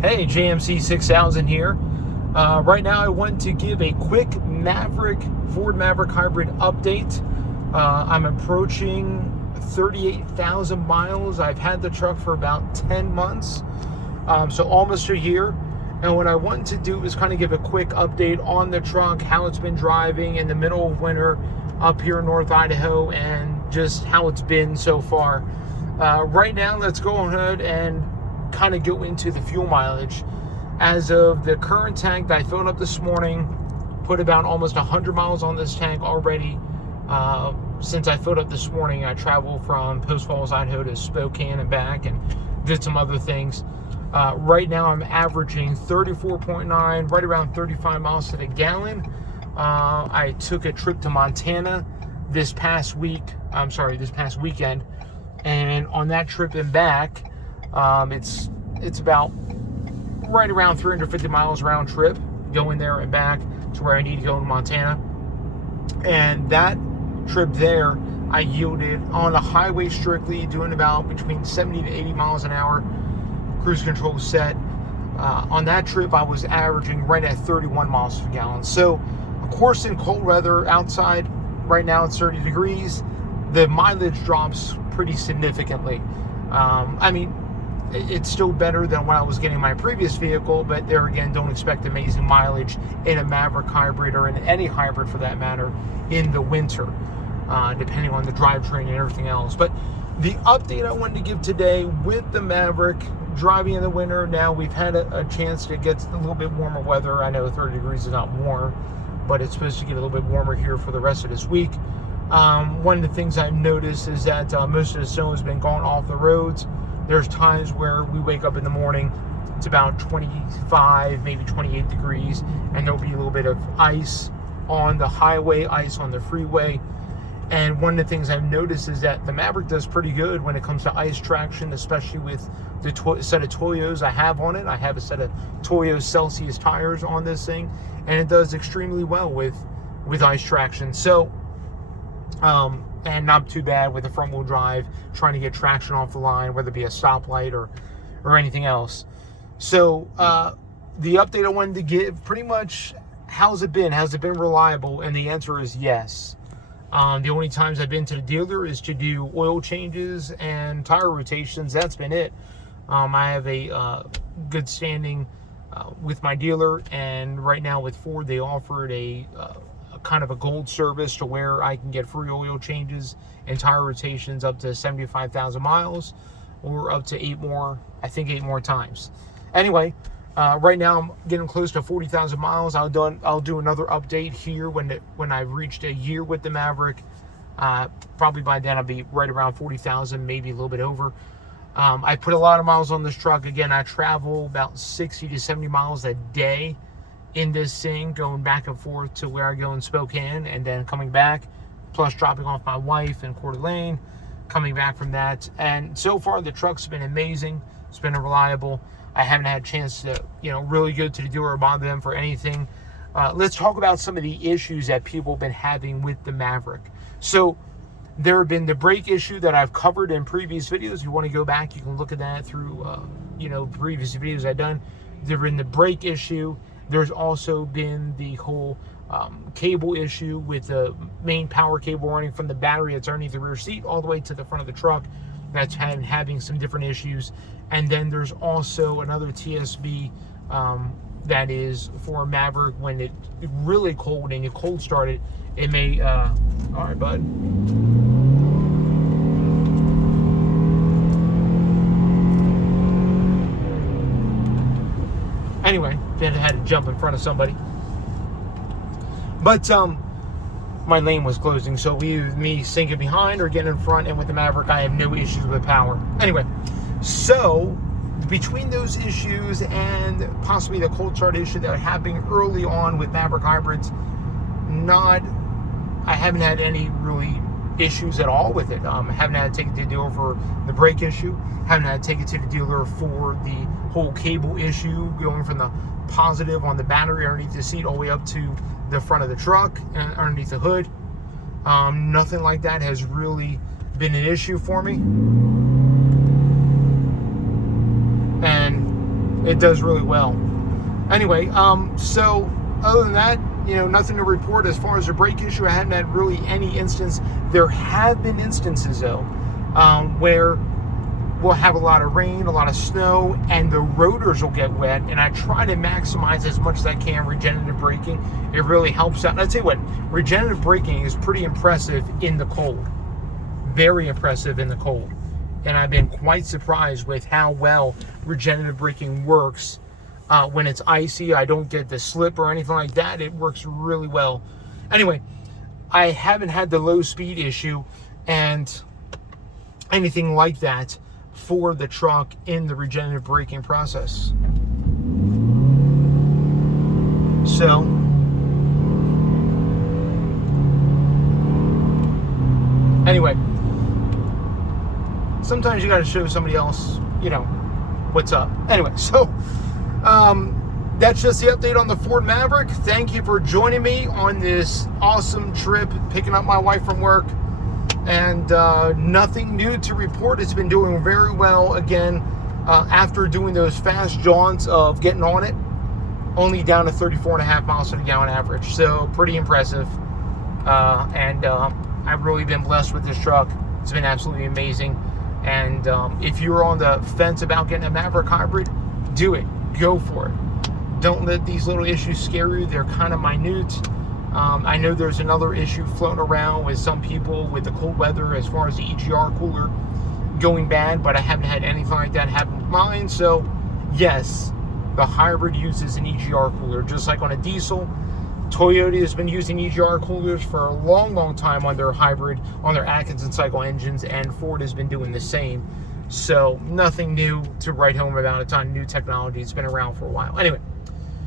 Hey, JMC 6000 here. Right now I want to give a quick Ford Maverick Hybrid update. I'm approaching 38,000 miles. I've had the truck for about 10 months, so almost a year. And what I want to do is kind of give a quick update on the truck, how it's been driving in the middle of winter up here in North Idaho, and just how it's been so far. Right now, let's go ahead and kind of go into the fuel mileage. As of the current tank that I filled up this morning, put about almost 100 miles on this tank already. Since I filled up this morning, I traveled from Post Falls, Idaho to Spokane and back, and did some other things. Right now I'm averaging 34.9, right around 35 miles to the gallon. I took a trip to Montana this past weekend, and on that trip and back, it's about right around 350 miles round trip going there and back to where I need to go in Montana. And that trip there, I yielded on the highway strictly doing about between 70 to 80 miles an hour, cruise control set. On that trip, I was averaging right at 31 miles per gallon. So, of course, in cold weather outside, right now it's 30 degrees, the mileage drops pretty significantly. I mean, it's still better than when I was getting my previous vehicle, but there again, don't expect amazing mileage in a Maverick Hybrid, or in any hybrid for that matter, in the winter, depending on the drivetrain and everything else. But the update I wanted to give today with the Maverick driving in the winter, now we've had a chance to get a little bit warmer weather. I know 30 degrees is not warm, but it's supposed to get a little bit warmer here for the rest of this week. One of the things I've noticed is that most of the snow has been gone off the roads. There's times where we wake up in the morning, it's about 25, maybe 28 degrees, and there'll be a little bit of ice on the highway, ice on the freeway. And one of the things I've noticed is that the Maverick does pretty good when it comes to ice traction, especially with the set of Toyos I have on it. I have a set of Toyo Celsius tires on this thing, and it does extremely well with ice traction. So, and not too bad with the front wheel drive, trying to get traction off the line, whether it be a stoplight or anything else. So, the update I wanted to give, pretty much, how's it been? Has it been reliable? And the answer is yes. The only times I've been to the dealer is to do oil changes and tire rotations. That's been it. I have a good standing with my dealer, and right now with Ford, they offered a kind of a gold service to where I can get free oil changes and tire rotations up to 75,000 miles, or up to 8 more times. Anyway, right now I'm getting close to 40,000 miles. I'll do another update here when I've reached a year with the Maverick. Probably by then I'll be right around 40,000, maybe a little bit over. I put a lot of miles on this truck. Again, I travel about 60 to 70 miles a day in this thing, going back and forth to where I go in Spokane, and then coming back, plus dropping off my wife in Coeur d'Alene, coming back from that. And so far the truck's been amazing. It's been reliable. I haven't had a chance to, really go to the dealer or bother them for anything. Let's talk about some of the issues that people have been having with the Maverick. So there have been the brake issue that I've covered in previous videos. If you want to go back, you can look at that through, previous videos I've done. There's been the brake issue. There's also been the whole cable issue with the main power cable running from the battery that's underneath the rear seat all the way to the front of the truck. That's having some different issues. And then there's also another TSB that is for Maverick. When it's really cold and you cold start it, it may, all right, bud. Anyway, then I had to jump in front of somebody. But my lane was closing, so either me sinking behind or getting in front. And with the Maverick, I have no issues with power. Anyway, so between those issues and possibly the cold start issue that happened early on with Maverick hybrids, I haven't had any really issues at all with it. Haven't had to take it to the dealer for the brake issue. Haven't had to take it to the dealer for the whole cable issue, going from the positive on the battery underneath the seat all the way up to the front of the truck and underneath the hood. Nothing like that has really been an issue for me. And It does really well. Anyway, so other than that, nothing to report as far as the brake issue. I haven't had really any instance. There have been instances though, where we'll have a lot of rain, a lot of snow, and the rotors will get wet, and I try to maximize as much as I can regenerative braking. It really helps out. And I'll tell you what, regenerative braking is pretty impressive in the cold. Very impressive in the cold. And I've been quite surprised with how well regenerative braking works. When it's icy, I don't get the slip or anything like that. It works really well. Anyway, I haven't had the low speed issue and anything like that for the truck in the regenerative braking process. So, anyway, sometimes you got to show somebody else, what's up. Anyway, so that's just the update on the Ford Maverick. Thank you for joining me on this awesome trip, picking up my wife from work. And nothing new to report. It's been doing very well again after doing those fast jaunts of getting on it, only down to 34.5 miles per gallon average. So pretty impressive. And I've really been blessed with this truck. It's been absolutely amazing. And if you're on the fence about getting a Maverick Hybrid, do it. Go for it. Don't let these little issues scare you. They're kind of minute. I know there's another issue floating around with some people with the cold weather as far as the EGR cooler going bad, but I haven't had anything like that happen with mine. So yes, the hybrid uses an EGR cooler, just like on a diesel. Toyota has been using EGR coolers for a long time on their hybrid, on their Atkinson cycle engines, and Ford has been doing the same. So nothing new to write home about. It's on new technology. It's been around for a while. Anyway,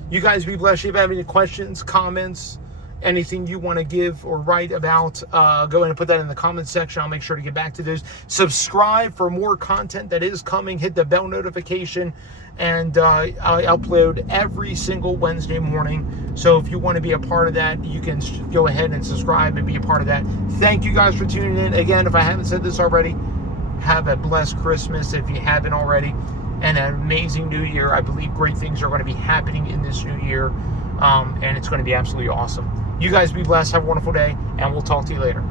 you guys be blessed. If you have any questions, comments, anything you want to give or write about, go ahead and put that in the comments section. I'll make sure to get back to those. Subscribe for more content that is coming. Hit the bell notification, and I upload every single Wednesday morning. So if you want to be a part of that, you can go ahead and subscribe and be a part of that. Thank you guys for tuning in. Again, if I haven't said this already, have a blessed Christmas if you haven't already, and an amazing new year. I believe great things are going to be happening in this new year, and it's going to be absolutely awesome. You guys be blessed. Have a wonderful day, and we'll talk to you later.